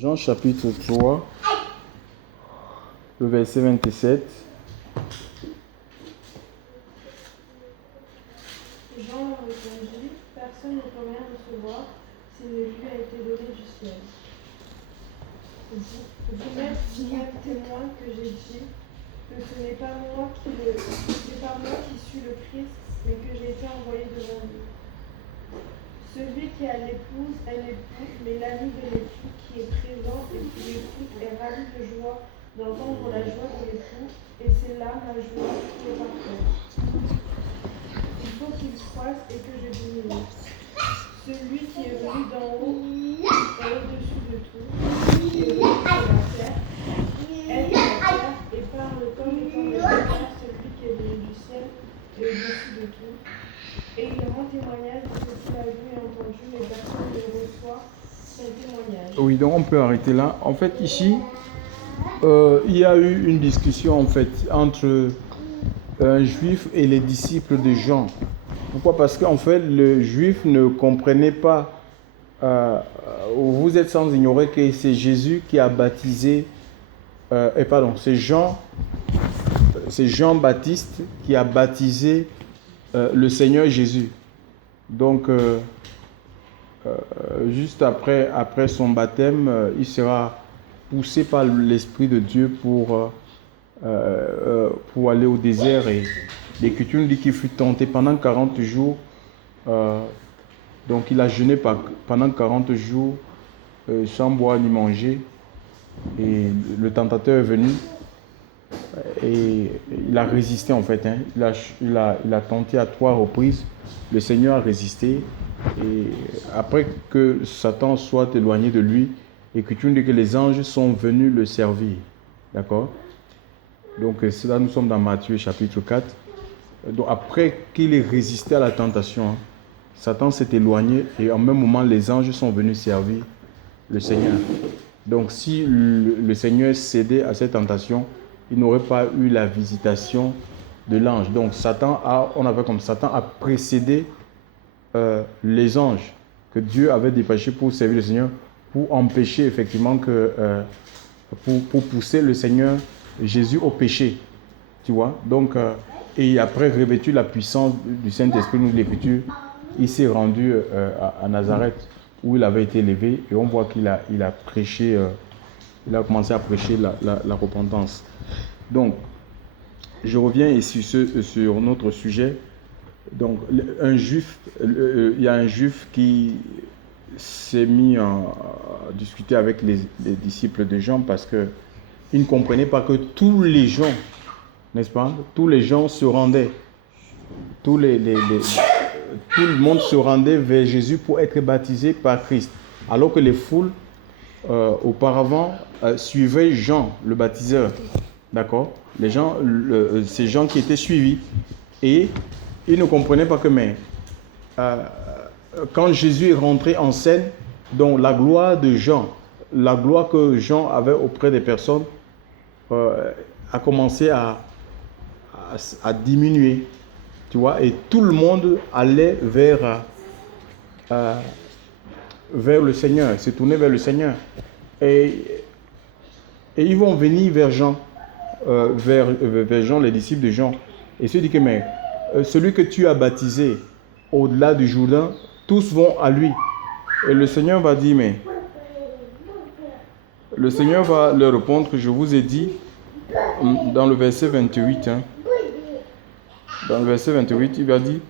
Jean chapitre 3, le verset 27. Jean répondit, personne ne peut rien recevoir s'il ne lui a été donné du ciel. Vous êtes témoin que j'ai dit que ce n'est pas moi qui suis le Christ, mais que j'ai été envoyé devant lui. Celui qui a l'épouse est l'époux, mais l'ami de l'époux qui est présent et qui l'écoute est ravi de joie d'entendre la joie de l'époux, et c'est là ma joie qui est parfaite. Il faut qu'il croisse et que je diminue. Celui qui est venu d'en haut est au-dessus de tout, qui est venu de la terre, est de la terre et parle comme étant de la terre. Celui qui est venu du ciel est au-dessus de tout. Et il rend témoignage de ce qu'il a vu et entendu, mais personne ne reçoit son témoignage. Oui, donc on peut arrêter là. En fait, ici, il y a eu une discussion en fait entre un juif et les disciples de Jean. Pourquoi? Parce qu'en fait, le juif ne comprenait pas, vous êtes sans ignorer que c'est Jésus qui a baptisé, c'est Jean-Baptiste qui a baptisé le Seigneur Jésus. Donc, juste après son baptême, il sera poussé par l'Esprit de Dieu pour aller au désert. Et l'Écriture nous dit qu'il fut tenté pendant 40 jours. Donc, il a jeûné pendant 40 jours sans boire ni manger. Et le tentateur est venu. Et il a résisté en fait. Il a tenté à 3 reprises. Le Seigneur a résisté. Et après que Satan soit éloigné de lui, l'Écriture dit que les anges sont venus le servir. D'accord? Donc là nous sommes dans Matthieu chapitre 4. Donc après qu'il ait résisté à la tentation, Satan s'est éloigné et en même moment les anges sont venus servir le Seigneur. Donc si le Seigneur cédait à cette tentation, il n'aurait pas eu la visitation de l'ange. Donc Satan a précédé les anges que Dieu avait dépêchés pour servir le Seigneur, pour empêcher effectivement pour pousser le Seigneur Jésus au péché. Tu vois? Donc, et après revêtu la puissance du Saint-Esprit, nous l'Écriture, il s'est rendu à Nazareth où il avait été élevé et on voit qu'il a prêché, il a commencé à prêcher la repentance. Donc, je reviens ici sur notre sujet. Donc, il y a un juif qui s'est mis à discuter avec les disciples de Jean parce qu'il ne comprenait pas que tous les gens, n'est-ce pas, tous les gens se rendaient, tout le monde se rendait vers Jésus pour être baptisé par Christ, alors que les foules auparavant suivaient Jean le baptiseur, d'accord, ces gens qui étaient suivis, et ils ne comprenaient pas que quand Jésus est rentré en scène, donc la gloire de Jean, la gloire que Jean avait auprès des personnes a commencé à diminuer, tu vois, et tout le monde allait vers le Seigneur, se tourner vers le Seigneur, et ils vont venir vers Jean, vers Jean, les disciples de Jean, et se dit que celui que tu as baptisé au-delà du Jourdain, tous vont à lui. Et le Seigneur va dire, le Seigneur va leur répondre que je vous ai dit, dans le verset 28, dans le verset 28, il va dire,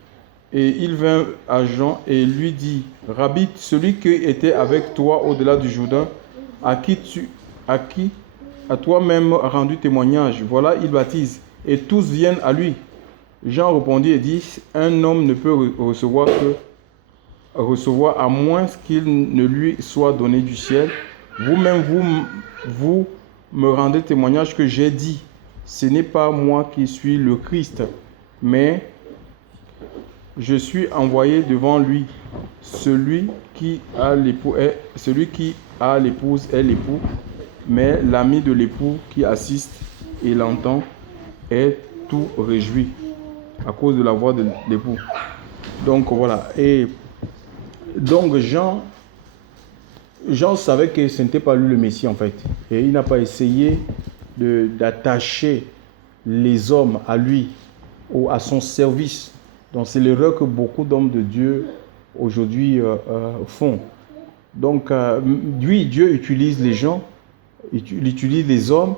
et il vint à Jean et lui dit, Rabbi, celui qui était avec toi au-delà du Jourdain, à qui toi-même rendu témoignage, voilà, il baptise, et tous viennent à lui. Jean répondit et dit, un homme ne peut recevoir à moins qu'il ne lui soit donné du ciel. Vous-même, vous me rendez témoignage que j'ai dit, ce n'est pas moi qui suis le Christ, mais je suis envoyé devant lui. Celui qui a l'épouse est l'époux, mais l'ami de l'époux qui assiste et l'entend est tout réjoui à cause de la voix de l'époux. Donc voilà. Et donc Jean Jean savait que ce n'était pas lui le Messie en fait. Et il n'a pas essayé d'attacher les hommes à lui ou à son service. Donc c'est l'erreur que beaucoup d'hommes de Dieu aujourd'hui font. Donc lui, Dieu utilise les gens, il utilise les hommes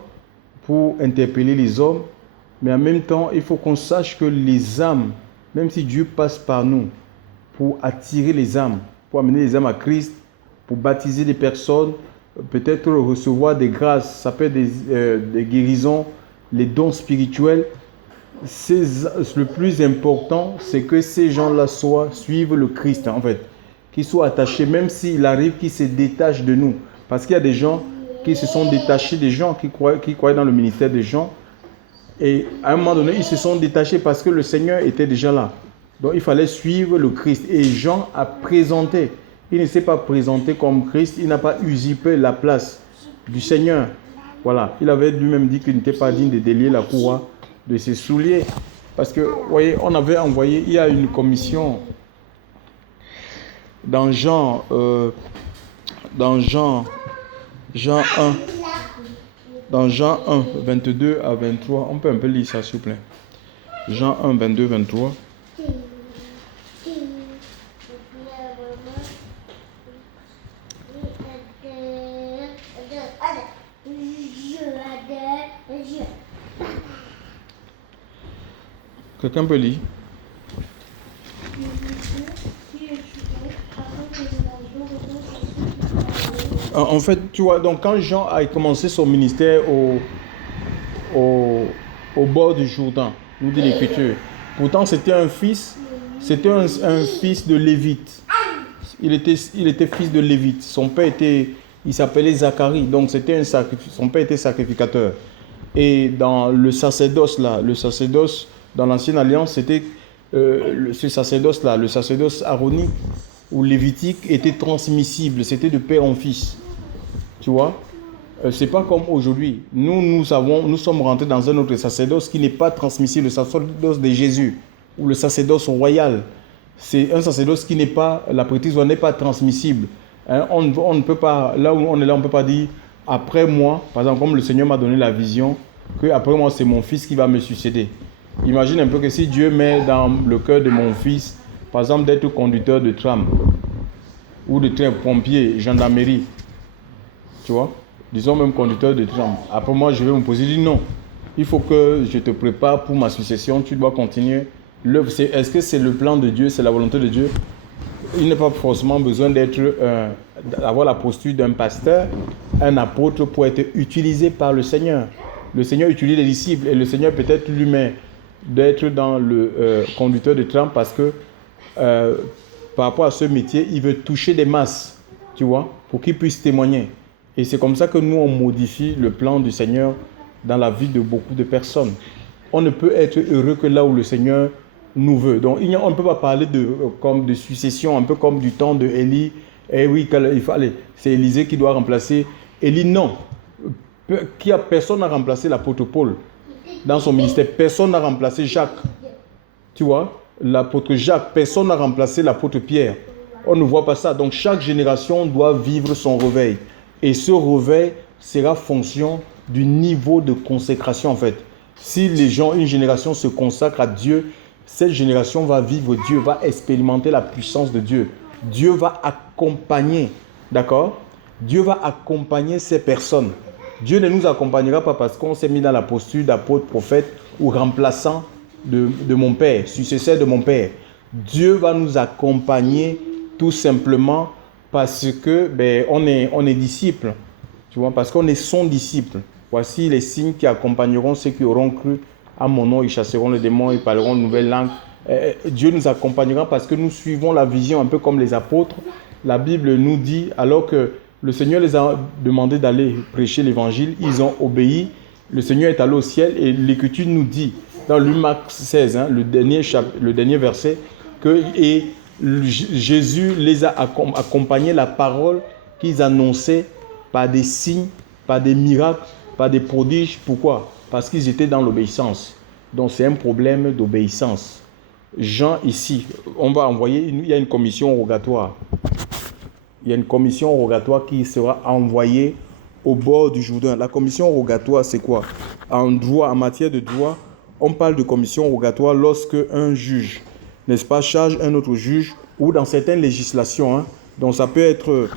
pour interpeller les hommes. Mais en même temps, il faut qu'on sache que les âmes, même si Dieu passe par nous pour attirer les âmes, pour amener les âmes à Christ, pour baptiser des personnes, peut-être recevoir des grâces, ça peut être des guérisons, les dons spirituels. Le plus important, c'est que ces gens-là suivent le Christ, en fait. Qu'ils soient attachés, même s'il arrive qu'ils se détachent de nous. Parce qu'il y a des gens qui se sont détachés des gens, qui croyaient dans le ministère des gens. Et à un moment donné, ils se sont détachés parce que le Seigneur était déjà là. Donc il fallait suivre le Christ. Et Jean a présenté. Il ne s'est pas présenté comme Christ. Il n'a pas usurpé la place du Seigneur. Voilà. Il avait lui-même dit qu'il n'était pas digne de délier la courroie de ses souliers. Parce que, vous voyez, on avait envoyé, il y a une commission dans Jean 1. Dans Jean 1, 22 à 23, on peut un peu lire ça s'il vous plaît. Jean 1, 22, 23. Quelqu'un peut lire? En fait, tu vois, donc quand Jean a commencé son ministère au bord du Jourdain, nous dit l'Écriture, pourtant c'était un fils de Lévite. Il était fils de Lévite. Son père il s'appelait Zacharie, donc son père était sacrificateur. Et dans le sacerdoce dans l'ancienne alliance, c'était ce sacerdoce-là, le sacerdoce aaronique ou lévitique était transmissible, c'était de père en fils. Tu vois, c'est pas comme aujourd'hui. Nous sommes rentrés dans un autre sacerdoce qui n'est pas transmissible, le sacerdoce de Jésus ou le sacerdoce royal. C'est un sacerdoce qui n'est pas, la prêtrise n'est pas transmissible. Hein, on ne peut pas, là où on est là, on ne peut pas dire après moi, par exemple, comme le Seigneur m'a donné la vision, que après moi c'est mon fils qui va me succéder. Imagine un peu que si Dieu met dans le cœur de mon fils, par exemple, d'être conducteur de tram ou de train, pompier, gendarmerie, tu vois, disons même conducteur de tram. Après moi, je vais me poser, non, il faut que je te prépare pour ma succession, tu dois continuer. Est-ce que c'est le plan de Dieu, c'est la volonté de Dieu? Il n'a pas forcément besoin d'avoir la posture d'un pasteur, un apôtre pour être utilisé par le Seigneur. Le Seigneur utilise les disciples et le Seigneur peut-être lui met d'être dans le conducteur de tram parce que par rapport à ce métier, il veut toucher des masses, tu vois, pour qu'ils puissent témoigner. Et c'est comme ça que nous, on modifie le plan du Seigneur dans la vie de beaucoup de personnes. On ne peut être heureux que là où le Seigneur nous veut. Donc, on ne peut pas parler comme de succession, un peu comme du temps de Élie. Eh oui, c'est Élisée qui doit remplacer Élie. Non. Personne n'a remplacé l'apôtre Paul dans son ministère. Personne n'a remplacé Jacques. Tu vois, l'apôtre Jacques, personne n'a remplacé l'apôtre Pierre. On ne voit pas ça. Donc, chaque génération doit vivre son réveil. Et ce réveil sera fonction du niveau de consécration, en fait. Si une génération se consacre à Dieu, cette génération va vivre Dieu, va expérimenter la puissance de Dieu. Dieu va accompagner, d'accord? Dieu va accompagner ces personnes. Dieu ne nous accompagnera pas parce qu'on s'est mis dans la posture d'apôtre, prophète ou remplaçant de mon père, successeur de mon père. Dieu va nous accompagner tout simplement parce que on est disciple, tu vois, parce qu'on est son disciple. Voici les signes qui accompagneront ceux qui auront cru à mon nom, ils chasseront les démons, ils parleront de nouvelles langues. Dieu nous accompagnera parce que nous suivons la vision un peu comme les apôtres. La Bible nous dit, alors que le Seigneur les a demandé d'aller prêcher l'évangile, ils ont obéi. Le Seigneur est allé au ciel et l'Écriture nous dit, dans Luc 16, le dernier verset, que Jésus les a accompagnés la parole qu'ils annonçaient par des signes, par des miracles, par des prodiges. Pourquoi? Parce qu'ils étaient dans l'obéissance. Donc c'est un problème d'obéissance. Jean ici, on va envoyer, il y a une commission rogatoire. il y a une commission rogatoire qui sera envoyée au bord du Jourdain. La commission rogatoire, c'est quoi? En droit, en matière de droit, on parle de commission rogatoire lorsque un juge, n'est-ce pas, charge un autre juge, ou dans certaines législations, hein, donc ça peut être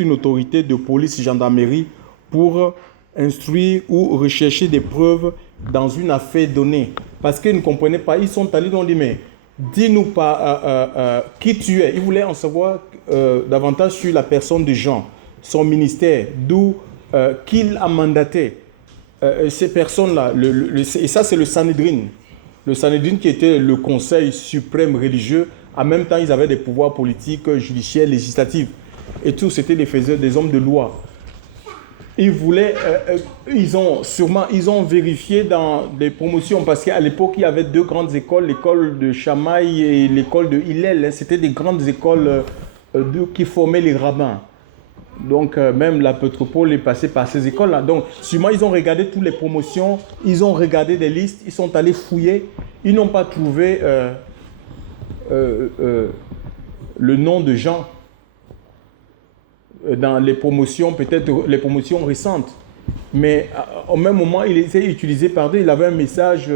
une autorité de police, gendarmerie, pour instruire ou rechercher des preuves dans une affaire donnée. Parce qu'ils ne comprenaient pas, ils sont allés, ils ont dit, mais dis-nous pas qui tu es. Ils voulaient en savoir davantage sur la personne de Jean, son ministère, d'où qu'il a mandaté ces personnes-là. Et ça, c'est le Sanhédrin. Le Sanhédrin qui était le conseil suprême religieux. En même temps, ils avaient des pouvoirs politiques, judiciaires, législatifs. Et tout, c'était des hommes de loi. Ils voulaient, ils ont vérifié dans des promotions, parce qu'à l'époque, il y avait deux grandes écoles, l'école de Chamaï et l'école de Hillel. C'était des grandes écoles qui formaient les rabbins. Donc, même l'apôtre Paul est passé par ces écoles-là. Donc, sûrement, ils ont regardé toutes les promotions, ils ont regardé des listes, ils sont allés fouiller, ils n'ont pas trouvé le nom de Jean dans les promotions, peut-être les promotions récentes. Mais au même moment, il était utilisé par Dieu, il avait un message,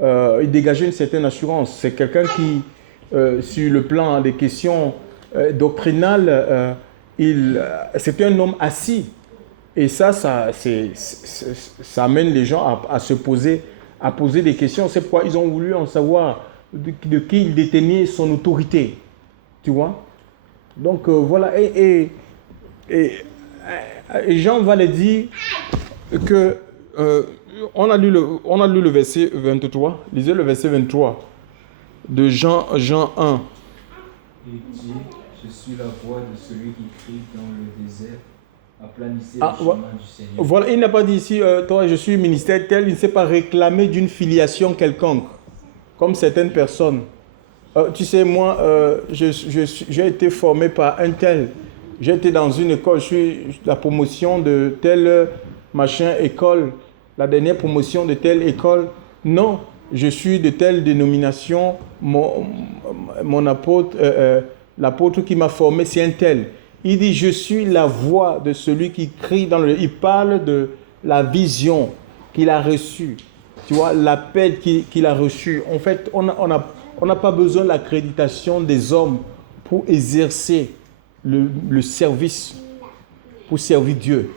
il dégageait une certaine assurance. C'est quelqu'un qui, sur le plan des questions doctrinales, c'était un homme assis. Et ça amène les gens à poser des questions. C'est pourquoi ils ont voulu en savoir de qui il détenait son autorité. Tu vois? Donc voilà. Et Jean va le dire que on a lu le verset 23. Lisez le verset 23 de Jean 1. Il dit, je suis la voix de celui qui crie dans le désert, aplanissez le chemin du Seigneur. Voilà, il n'a pas dit ici, toi je suis ministère tel, il ne s'est pas réclamé d'une filiation quelconque, comme certaines personnes. Tu sais, moi, j'ai été formé par un tel. J'ai été dans une école, je suis la promotion de telle machin école, la dernière promotion de telle école. Non, je suis de telle dénomination, mon apôtre, l'apôtre qui m'a formé, c'est un tel. Il dit, je suis la voix de celui qui crie dans le... Il parle de la vision qu'il a reçue, tu vois, l'appel qu'il a reçu. En fait, on n'a pas besoin de l'accréditation des hommes pour exercer le service, pour servir Dieu.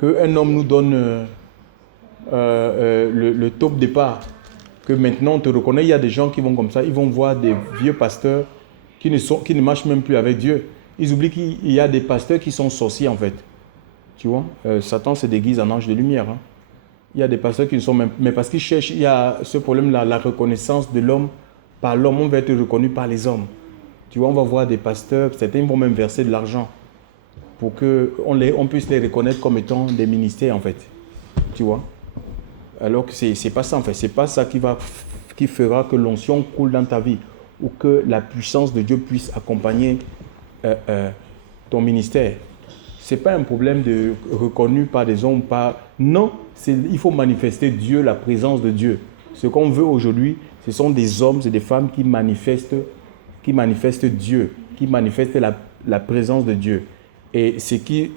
Qu'un homme nous donne le top départ, que maintenant on te reconnaît. Il y a des gens qui vont comme ça, ils vont voir des vieux pasteurs qui ne marchent même plus avec Dieu. Ils oublient qu'il y a des pasteurs qui sont sorciers en fait. Tu vois, Satan se déguise en ange de lumière. Hein. Il y a des pasteurs qui ne sont même... Mais parce qu'ils cherchent, il y a ce problème-là, la reconnaissance de l'homme par l'homme. On va être reconnu par les hommes. Tu vois, on va voir des pasteurs, certains vont même verser de l'argent pour qu'on puisse les reconnaître comme étant des ministères en fait. Tu vois. Alors que c'est pas ça en fait. C'est pas ça qui fera que l'onction coule dans ta vie ou que la puissance de Dieu puisse accompagner ton ministère. C'est pas un problème de reconnu par des hommes, non, il faut manifester Dieu, la présence de Dieu. Ce qu'on veut aujourd'hui, ce sont des hommes et des femmes qui manifestent Dieu, qui manifestent la présence de Dieu. Et ce qui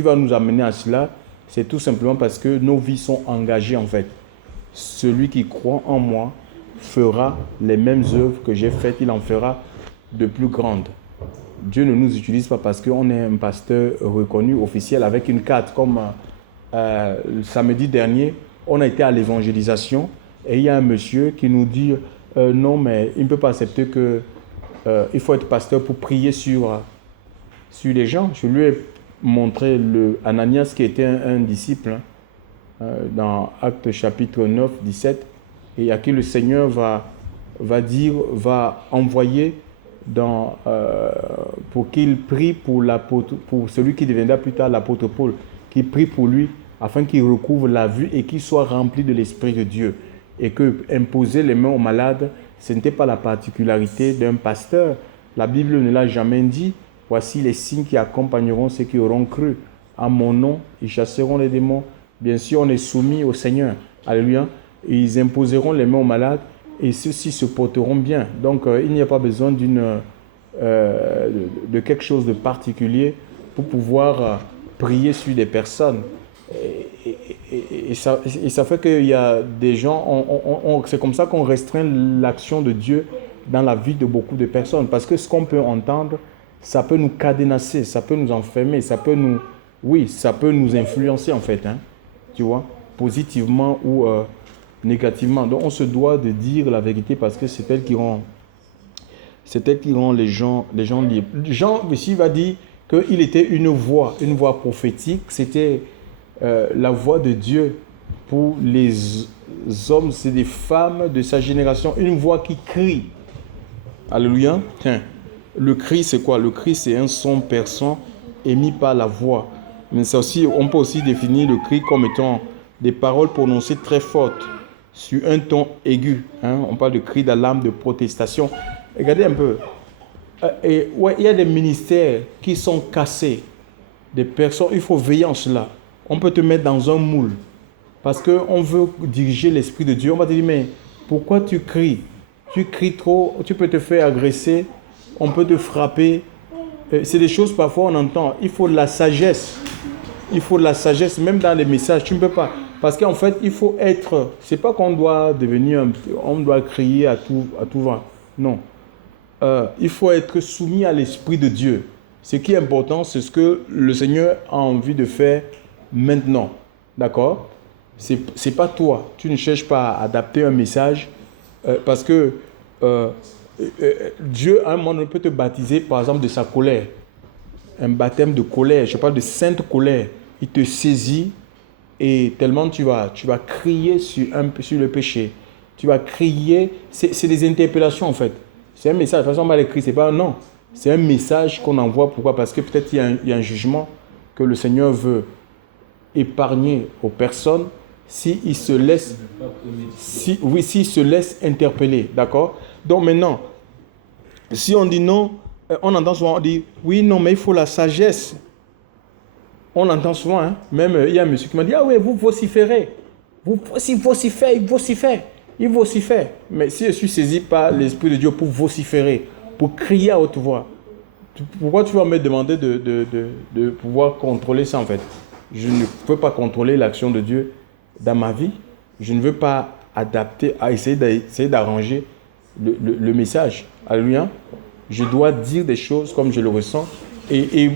va nous amener à cela, c'est tout simplement parce que nos vies sont engagées en fait. Celui qui croit en moi fera les mêmes œuvres que j'ai faites, il en fera de plus grandes. Dieu ne nous utilise pas parce qu'on est un pasteur reconnu, officiel, avec une carte. Comme le samedi dernier, on a été à l'évangélisation et il y a un monsieur qui nous dit non, mais il ne peut pas accepter qu'il faut être pasteur pour prier sur les gens. Je lui ai montré Ananias qui était un disciple dans Actes chapitre 9, 17, et à qui le Seigneur va envoyer pour qu'il prie pour celui qui deviendra plus tard l'apôtre Paul, qu'il prie pour lui afin qu'il recouvre la vue et qu'il soit rempli de l'Esprit de Dieu. Et que imposer les mains aux malades, ce n'était pas la particularité d'un pasteur. La Bible ne l'a jamais dit. Voici les signes qui accompagneront ceux qui auront cru. À mon nom, ils chasseront les démons. Bien sûr, on est soumis au Seigneur. Alléluia. Et ils imposeront les mains aux malades et ceux-ci se porteront bien. Donc, il n'y a pas besoin de quelque chose de particulier pour pouvoir prier sur des personnes. Et ça fait qu'il y a des gens, c'est comme ça qu'on restreint l'action de Dieu dans la vie de beaucoup de personnes. Parce que ce qu'on peut entendre, ça peut nous cadenasser, ça peut nous enfermer, ça peut nous influencer en fait, hein, tu vois, positivement ou négativement. Donc on se doit de dire la vérité parce que c'est elle qui rend les gens libres. Jean ici va dire qu'il était une voix prophétique, c'était la voix de Dieu pour les hommes, c'est des femmes de sa génération, une voix qui crie. Alléluia. Tiens, le cri c'est quoi? Le cri c'est un son perçant émis par la voix. Mais ça aussi, on peut aussi définir le cri comme étant des paroles prononcées très fortes sur un ton aigu. Hein? On parle de cri d'alarme, de protestation. Regardez un peu. Il y a des ministères qui sont cassés. Des personnes, il faut veiller en cela. On peut te mettre dans un moule. Parce qu'on veut diriger l'Esprit de Dieu. On va te dire, mais pourquoi tu cries? Tu cries trop, tu peux te faire agresser, on peut te frapper. C'est des choses parfois on entend. Il faut de la sagesse. Il faut de la sagesse, même dans les messages. Tu ne peux pas. Parce qu'en fait, il faut être... C'est pas qu'on doit devenir... On doit crier à tout va. Non. Il faut être soumis à l'Esprit de Dieu. Ce qui est important, c'est ce que le Seigneur a envie de faire maintenant. D'accord? C'est pas toi. Tu ne cherches pas à adapter un message parce que Dieu, à un moment, peut te baptiser, par exemple, de sa colère. Un baptême de colère. Je parle de sainte colère. Il te saisit et tellement tu vas crier sur le péché. Tu vas crier. C'est des interpellations, en fait. C'est un message. De toute façon, on va l'écrire. C'est pas un non. C'est un message qu'on envoie. Pourquoi? Parce que peut-être il y a un jugement que le Seigneur veut épargner aux personnes s'ils se laissent interpeller. D'accord? Donc maintenant, si on dit non, on entend souvent, on dit oui, non, mais il faut la sagesse. On entend souvent, hein? Même il y a un monsieur qui m'a dit, ah oui, vous vociférez. Il vocifère. Mais si je suis saisi par l'Esprit de Dieu pour vociférer, pour crier à haute voix, pourquoi tu vas me demander de pouvoir contrôler ça en fait? Je ne peux pas contrôler l'action de Dieu dans ma vie. Je ne veux pas adapter, essayer d'arranger le message. Alléluia. Je dois dire des choses comme je le ressens. Et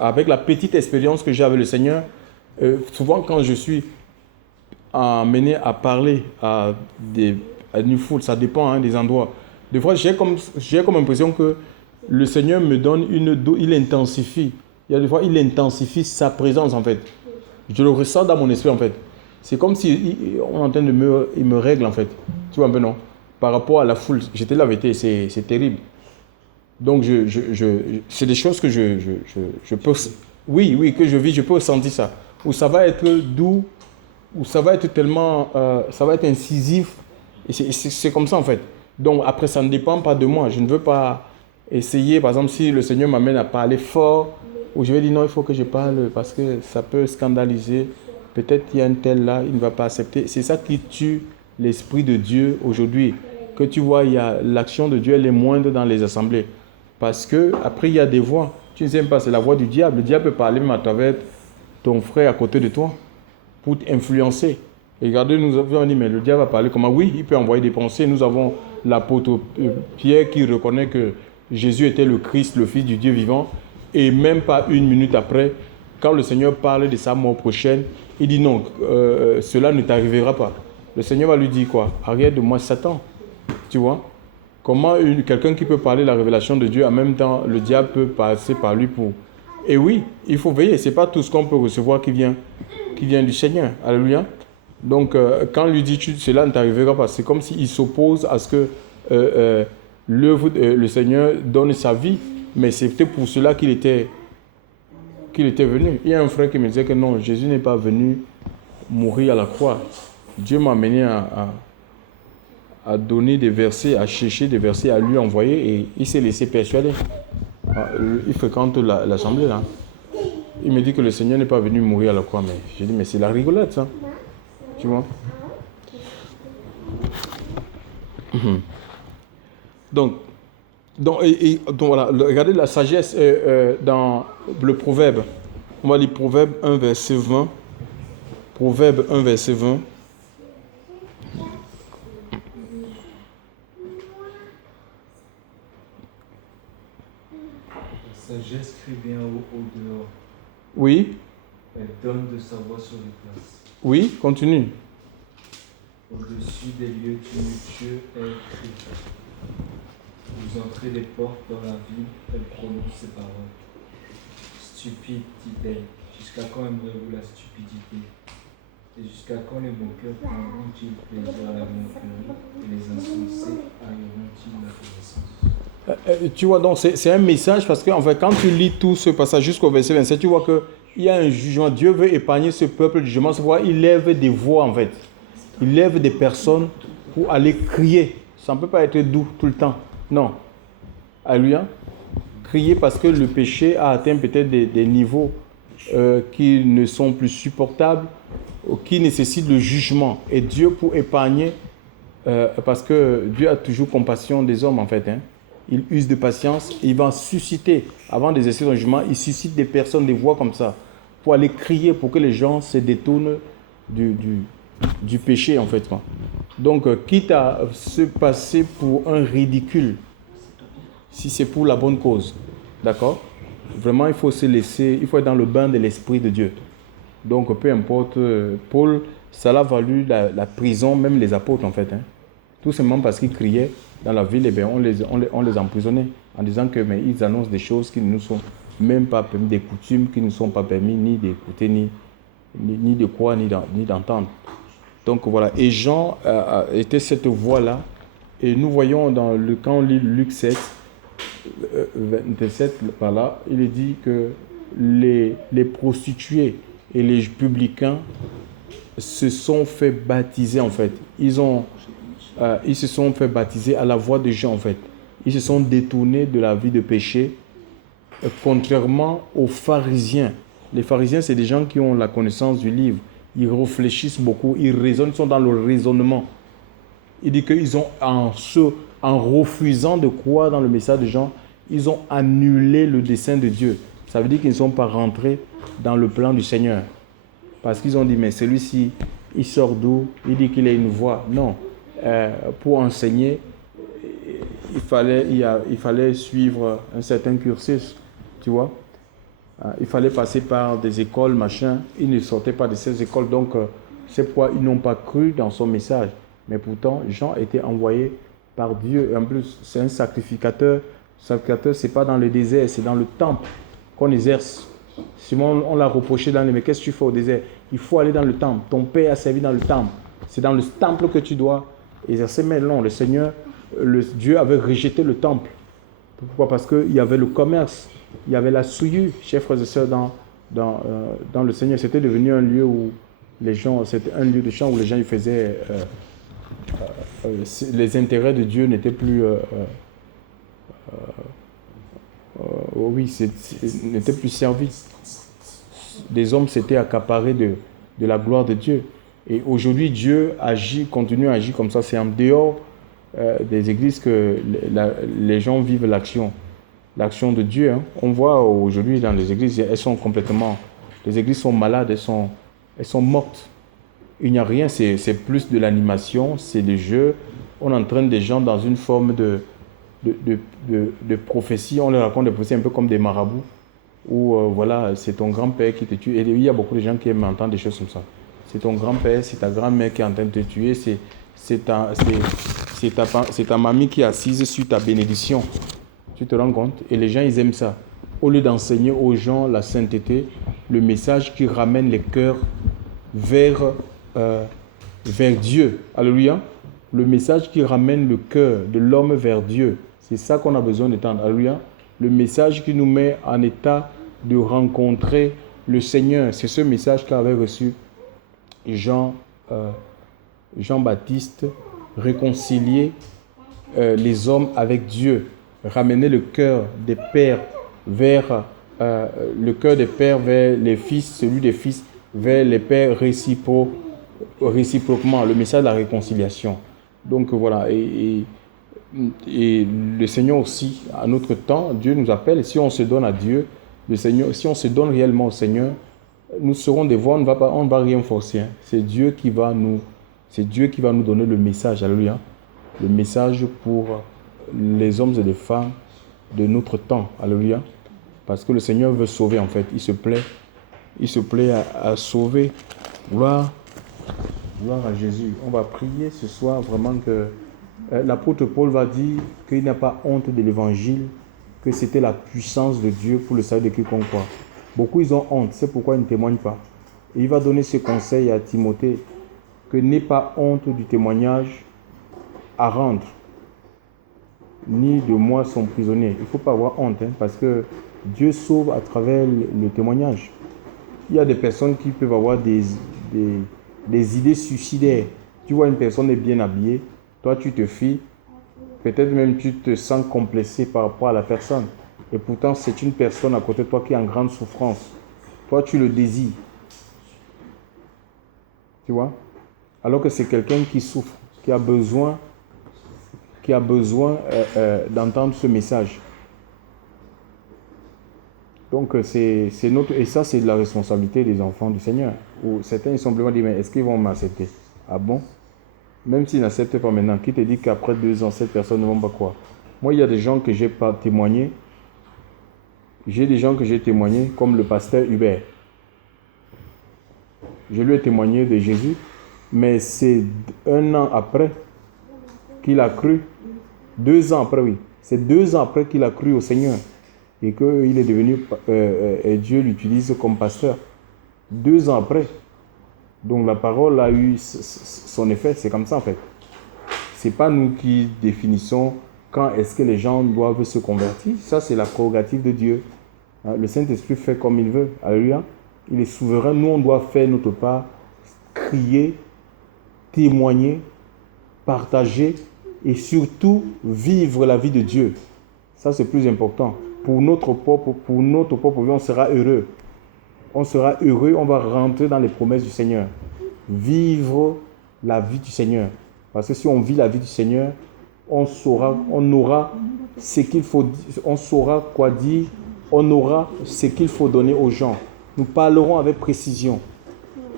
avec la petite expérience que j'ai avec le Seigneur, souvent quand je suis amené à parler à une foule, ça dépend des endroits. Des fois, j'ai comme impression que le Seigneur me donne il intensifie. Il y a des fois, il intensifie sa présence en fait. Je le ressens dans mon esprit en fait. C'est comme si on est en train il me règle en fait. Tu vois un peu, non? Par rapport à la foule, j'étais là avec c'est terrible. Donc, c'est des choses que je peux... Oui, que je vis, je peux ressentir ça. Ou ça va être doux, ou ça va être tellement... ça va être incisif. Et c'est comme ça, en fait. Donc, après, ça ne dépend pas de moi. Je ne veux pas essayer, par exemple, si le Seigneur m'amène à parler fort, ou je vais dire non, il faut que je parle parce que ça peut scandaliser. Peut-être qu'il y a un tel là, il ne va pas accepter. C'est ça qui tue l'Esprit de Dieu aujourd'hui. Que tu vois, l'action de Dieu, elle est moindre dans les assemblées. Parce que après il y a des voix. Tu ne sais même pas, c'est la voix du diable. Le diable peut parler même à travers ton frère à côté de toi pour t'influencer. Et regardez, nous avons dit, mais le diable va parler comment? Oui, il peut envoyer des pensées. Nous avons l'apôtre Pierre qui reconnaît que Jésus était le Christ, le Fils du Dieu vivant. Et même pas une minute après, quand le Seigneur parle de sa mort prochaine, il dit non, cela ne t'arrivera pas. Le Seigneur va lui dire quoi? Arrière de moi, Satan. Tu vois? Comment quelqu'un qui peut parler de la révélation de Dieu, en même temps, le diable peut passer par lui pour... Et oui, il faut veiller. Ce n'est pas tout ce qu'on peut recevoir qui vient du Seigneur. Alléluia. Donc, quand lui dit cela ne t'arrivera pas, c'est comme s'il s'oppose à ce que le Seigneur donne sa vie. Mais c'était pour cela qu'il était venu. Il y a un frère qui me disait que non, Jésus n'est pas venu mourir à la croix. Dieu m'a amené à donner des versets, à chercher des versets, à lui envoyer, et il s'est laissé persuader. Il fréquente l'assemblée là. Il me dit que le Seigneur n'est pas venu mourir à la croix, mais j'ai dit mais c'est la rigolade ça. Tu vois? Donc voilà, regardez la sagesse dans le proverbe. On va lire Proverbe 1, verset 20. Proverbe 1, verset 20. La sagesse crie bien au dehors. Oui, Elle donne de savoir sur les places. oui, continue. Au-dessus des lieux tumultueux, elle crie. Vous entrez des portes dans la ville, elle prononce ses paroles. Stupide, dit-elle, jusqu'à quand aimerez-vous la stupidité? Et jusqu'à quand les moqueurs prendront-ils plaisir à la moquerie et les insensés haïront-ils la connaissance? Tu vois, donc c'est un message parce que en fait, quand tu lis tout ce passage jusqu'au verset 27, tu vois qu'il y a un jugement. Dieu veut épargner ce peuple du jugement. C'est pourquoi il lève des voix en fait. Il lève des personnes pour aller crier. Ça ne peut pas être doux tout le temps. Non. Alléluia. Crier parce que le péché a atteint peut-être des niveaux qui ne sont plus supportables, qui nécessitent le jugement. Et Dieu pour épargner, parce que Dieu a toujours compassion des hommes en fait. Il use de patience, il va susciter, avant des essais de jugement, il suscite des personnes, des voix comme ça, pour aller crier, pour que les gens se détournent du péché en fait. Donc, quitte à se passer pour un ridicule, si c'est pour la bonne cause, d'accord? Vraiment, il faut se laisser, il faut être dans le bain de l'Esprit de Dieu. Donc, peu importe, Paul, ça l'a valu la prison, même les apôtres en fait. Tout simplement parce qu'ils criaient dans la ville, et bien on les emprisonnait en disant que mais ils annoncent des choses qui ne nous sont même pas permis, des coutumes qui ne nous sont pas permis ni d'écouter, ni de croire, ni d'entendre. Donc voilà, et Jean était cette voix-là, et nous voyons quand on lit Luc 7, 27, par là, il est dit que les prostituées et les publicains se sont fait baptiser en fait. Ils se sont fait baptiser à la voix de Jean en fait. Ils se sont détournés de la vie de péché, contrairement aux pharisiens. Les pharisiens, c'est des gens qui ont la connaissance du livre. Ils réfléchissent beaucoup, ils raisonnent, ils sont dans le raisonnement. Il dit qu'ils ont, en refusant de croire dans le message de Jean, ils ont annulé le dessein de Dieu. Ça veut dire qu'ils ne sont pas rentrés dans le plan du Seigneur. Parce qu'ils ont dit, mais celui-ci, il sort d'où? Il dit qu'il a une voix. Non. Pour enseigner, il fallait suivre un certain cursus, tu vois. Il fallait passer par des écoles, machin. Ils ne sortaient pas de ces écoles, donc c'est pourquoi ils n'ont pas cru dans son message. Mais pourtant, Jean était envoyé par Dieu. En plus, c'est un sacrificateur. Le sacrificateur, ce n'est pas dans le désert, c'est dans le temple qu'on exerce. Simon, on l'a reproché dans les... Mais qu'est-ce que tu fais au désert? Il faut aller dans le temple. Ton père a servi dans le temple. C'est dans le temple que tu dois exercer. Mais non, le Seigneur, Dieu avait rejeté le temple. Pourquoi? Parce qu'il y avait le commerce. Il y avait la souillure, chers frères et sœurs, dans le Seigneur. C'était devenu un lieu où les gens... C'était un lieu de chant où les gens ils faisaient... les intérêts de Dieu n'étaient plus... n'étaient plus servis. Les hommes s'étaient accaparés de la gloire de Dieu. Et aujourd'hui, Dieu agit, continue à agir comme ça. C'est en dehors des églises que les gens vivent l'action de Dieu. On voit aujourd'hui dans les églises, elles sont complètement... Les églises sont malades, elles sont mortes. Il n'y a rien, c'est plus de l'animation, c'est des jeux. On entraîne des gens dans une forme de prophétie. On leur raconte des prophéties un peu comme des marabouts. Où voilà, c'est ton grand-père qui te tue. Et il y a beaucoup de gens qui aiment entendre des choses comme ça. C'est ton grand-père, c'est ta grand-mère qui est en train de te tuer. C'est ta mamie qui est assise sur ta bénédiction. Tu te rends compte? Et les gens, ils aiment ça. Au lieu d'enseigner aux gens la sainteté, le message qui ramène les cœurs vers Dieu. Alléluia. Le message qui ramène le cœur de l'homme vers Dieu. C'est ça qu'on a besoin d'entendre. Alléluia. Le message qui nous met en état de rencontrer le Seigneur. C'est ce message qu'avait reçu Jean-Baptiste, réconcilier les hommes avec Dieu, ramener le cœur des pères vers les fils, celui des fils vers les pères réciproquement, le message de la réconciliation. Donc voilà, et le Seigneur aussi, à notre temps, Dieu nous appelle. Et si on se donne à Dieu, le Seigneur, si on se donne réellement au Seigneur, nous serons des voix, on ne va rien forcer. Hein. C'est Dieu qui va nous donner le message, alléluia. Le message pour les hommes et les femmes de notre temps, alléluia. Parce que le Seigneur veut sauver en fait, il se plaît à sauver. Gloire à Jésus. On va prier ce soir vraiment que l'apôtre Paul va dire qu'il n'a pas honte de l'évangile, que c'était la puissance de Dieu pour le salut de quiconque croit. Beaucoup ils ont honte, c'est pourquoi ils ne témoignent pas. Et il va donner ce conseil à Timothée, que n'aie pas honte du témoignage à rendre, ni de moi son prisonnier. Il ne faut pas avoir honte, hein, parce que Dieu sauve à travers le témoignage. Il y a des personnes qui peuvent avoir des idées suicidaires. Tu vois une personne est bien habillée, toi tu te fies, peut-être même tu te sens complexé par rapport à la personne. Et pourtant c'est une personne à côté de toi qui est en grande souffrance. Toi tu le désires. Tu vois? Alors que c'est quelqu'un qui souffre, qui a besoin d'entendre ce message. Donc c'est notre, et ça c'est de la responsabilité des enfants du Seigneur. Ou certains ils simplement disent mais est-ce qu'ils vont m'accepter? Ah bon? Même s'ils n'acceptent pas maintenant, qui te dit qu'après 2 ans cette personne ne va pas croire? Moi il y a des gens que j'ai pas témoigné. J'ai des gens que j'ai témoigné comme le pasteur Hubert. Je lui ai témoigné de Jésus, mais c'est 1 an après qu'il a cru. 2 ans après, oui. C'est 2 ans après qu'il a cru au Seigneur. Et qu'il est devenu, et Dieu l'utilise comme pasteur. 2 ans après. Donc la parole a eu son effet, c'est comme ça en fait. C'est pas nous qui définissons quand est-ce que les gens doivent se convertir. Ça c'est la prérogative de Dieu. Le Saint-Esprit fait comme il veut. Alléluia. Il est souverain. Nous on doit faire notre part, crier, témoigner, partager et surtout vivre la vie de Dieu. Ça c'est plus important. Pour notre propre vie, on sera heureux. On sera heureux, on va rentrer dans les promesses du Seigneur. Vivre la vie du Seigneur. Parce que si on vit la vie du Seigneur, on aura ce qu'il faut, on saura quoi dire, on aura ce qu'il faut donner aux gens. Nous parlerons avec précision.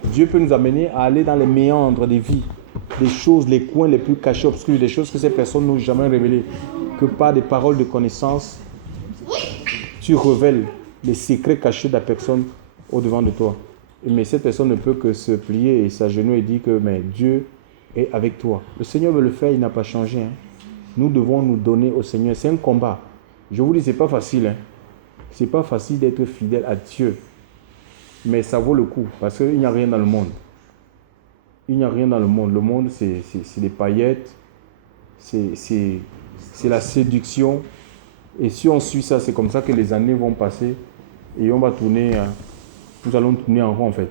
Dieu peut nous amener à aller dans les méandres des vies, des choses, les coins les plus cachés, obscurs, des choses que ces personnes n'ont jamais révélées. Que par des paroles de connaissance, tu révèles les secrets cachés de la personne au-devant de toi. Mais cette personne ne peut que se plier et s'agenouiller et dire que mais Dieu est avec toi. Le Seigneur veut le faire, il n'a pas changé. Hein. Nous devons nous donner au Seigneur. C'est un combat. Je vous dis, ce n'est pas facile. Hein. Ce n'est pas facile d'être fidèle à Dieu. Mais ça vaut le coup parce qu'il n'y a rien dans le monde. Il n'y a rien dans le monde. Le monde, c'est des paillettes, c'est la séduction. Et si on suit ça, c'est comme ça que les années vont passer et on va tourner, nous allons tourner en rond en fait.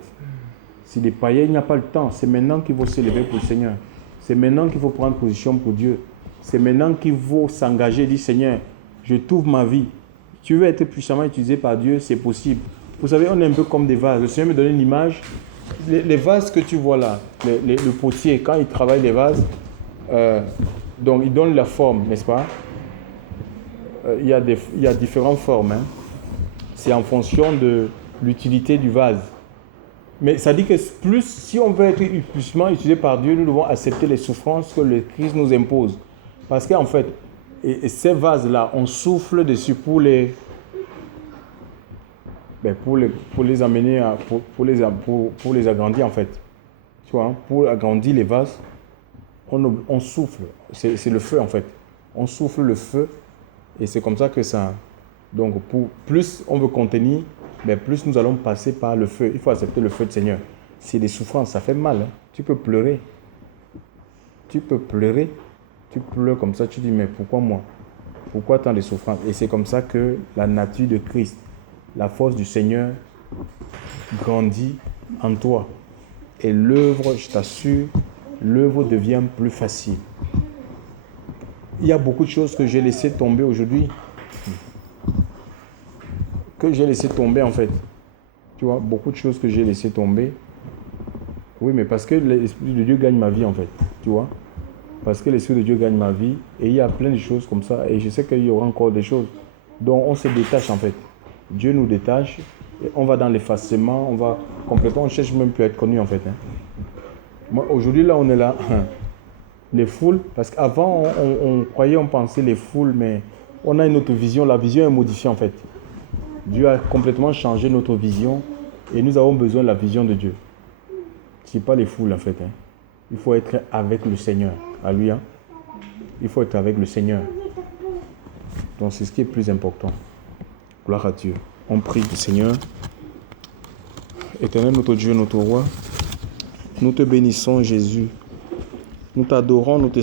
Si des païens, il n'y a pas le temps. C'est maintenant qu'il faut s'élever pour le Seigneur. C'est maintenant qu'il faut prendre position pour Dieu. C'est maintenant qu'il faut s'engager et dire Seigneur, je t'ouvre ma vie. Tu veux être puissamment utilisé par Dieu, c'est possible. Vous savez, on est un peu comme des vases. Le Seigneur me donne une image. Les vases que tu vois là, le potier, quand il travaille les vases, donc il donne la forme, n'est-ce pas? Il y a différentes formes. Hein. C'est en fonction de l'utilité du vase. Mais ça dit que plus, si on veut être puissamment utilisé par Dieu, nous devons accepter les souffrances que le Christ nous impose. Parce qu'en fait, ces vases-là, on souffle dessus pour les amener, pour les agrandir en fait. Tu vois, hein, pour agrandir les vases, on souffle. C'est le feu en fait. On souffle le feu et c'est comme ça que ça... Donc, plus on veut contenir, mais plus nous allons passer par le feu. Il faut accepter le feu du Seigneur. C'est des souffrances, ça fait mal. Hein. Tu peux pleurer. Tu pleures comme ça, tu dis, mais pourquoi moi? Pourquoi tant de souffrances? Et c'est comme ça que la nature de Christ, la force du Seigneur grandit en toi. Et l'œuvre, je t'assure, l'œuvre devient plus facile. Il y a beaucoup de choses que j'ai laissé tomber aujourd'hui. En fait. Tu vois, beaucoup de choses que j'ai laissé tomber. Oui, mais parce que l'Esprit de Dieu gagne ma vie en fait. Tu vois. parce que l'Esprit de Dieu gagne ma vie. Et il y a plein de choses comme ça. Et je sais qu'il y aura encore des choses. Donc on se détache en fait. Dieu nous détache. Et on va dans l'effacement. On va complètement. On cherche même plus à être connu en fait. Moi, aujourd'hui, là, on est là. Les foules. Parce qu'avant, on croyait, on pensait les foules. Mais on a une autre vision. La vision est modifiée en fait. Dieu a complètement changé notre vision. Et nous avons besoin de la vision de Dieu. Ce n'est pas les foules en fait. Il faut être avec le Seigneur. Alléluia. Il faut être avec le Seigneur. Donc c'est ce qui est plus important. Gloire à Dieu. On prie, Seigneur. Éternel notre Dieu, notre roi. Nous te bénissons, Jésus. Nous t'adorons, nous te